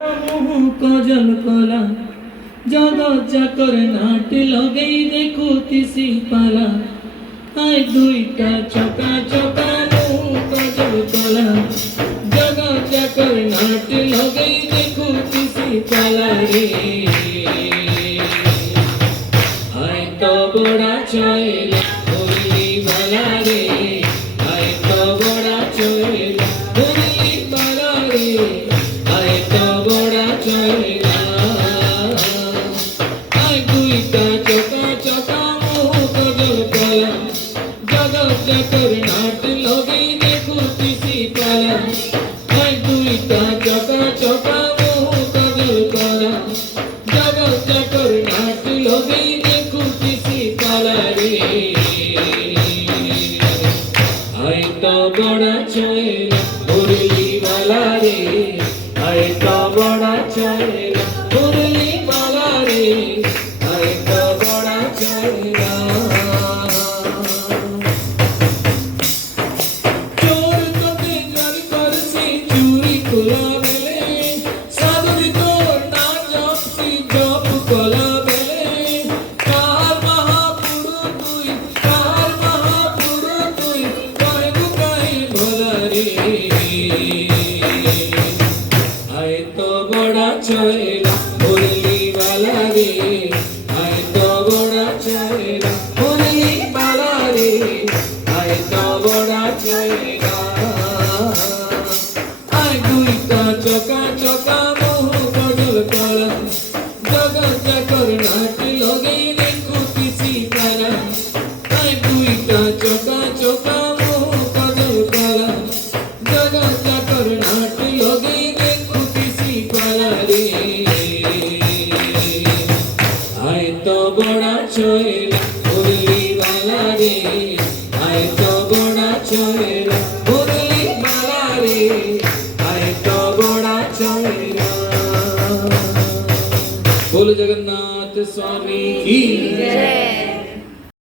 কজল কলা জগৎ চাকর নাট লগেই দেখুতিছি পালা আই দুইটা চকা চকা কজল কলা জগৎ চাকর নাট লগেই দেখুতিছি পালা রে আই তো বড়া চয়লা বলি বালা রে আই তো বড়া চয়লা বলি বালা রে আই তো বড়া চয়লা আই দুইটা চকা চকা কজল কলা জগৎ চাকর নাট লগেই দেখুতিছি পালা আই দুইটা চকা চকা কজল কলা জগৎ চাকর নাট লগেই দেখুতিছি পালা রে আই তো বড়া চয়লা মুরলি বালা রে আই তো বড়া চয়লা মুরলি বালা রে আই তো বড়া চয়লা চোর তোকে জর করছি চুরি খোলা বেলে সাধুর তোর না জপছি জপ কলা বেলে কার মহাপুরু তুই কয় বুকাই ভোলা রে আই তো বড়া চয়লা মুরলি বালা রে আই তো বড়া চয়লা মুরলি বালা রে আই তো বড়া চয়লা আই দুইটা চকা চকা কজল কলা জগৎ চাকর নাট লগেই দেখুতিছি পালা আই দুইটা চকা চকা কজল কলা জগৎ চাকর নাট লগেই দেখুতিছি পালা রে আই তো বড়া চয়লা মুরলি বালা রে আই তো বড়া চয়লা মুরলি বালা রে আই তো বড়া চয়লা बोलो जगन्नाथ स्वामी की जय।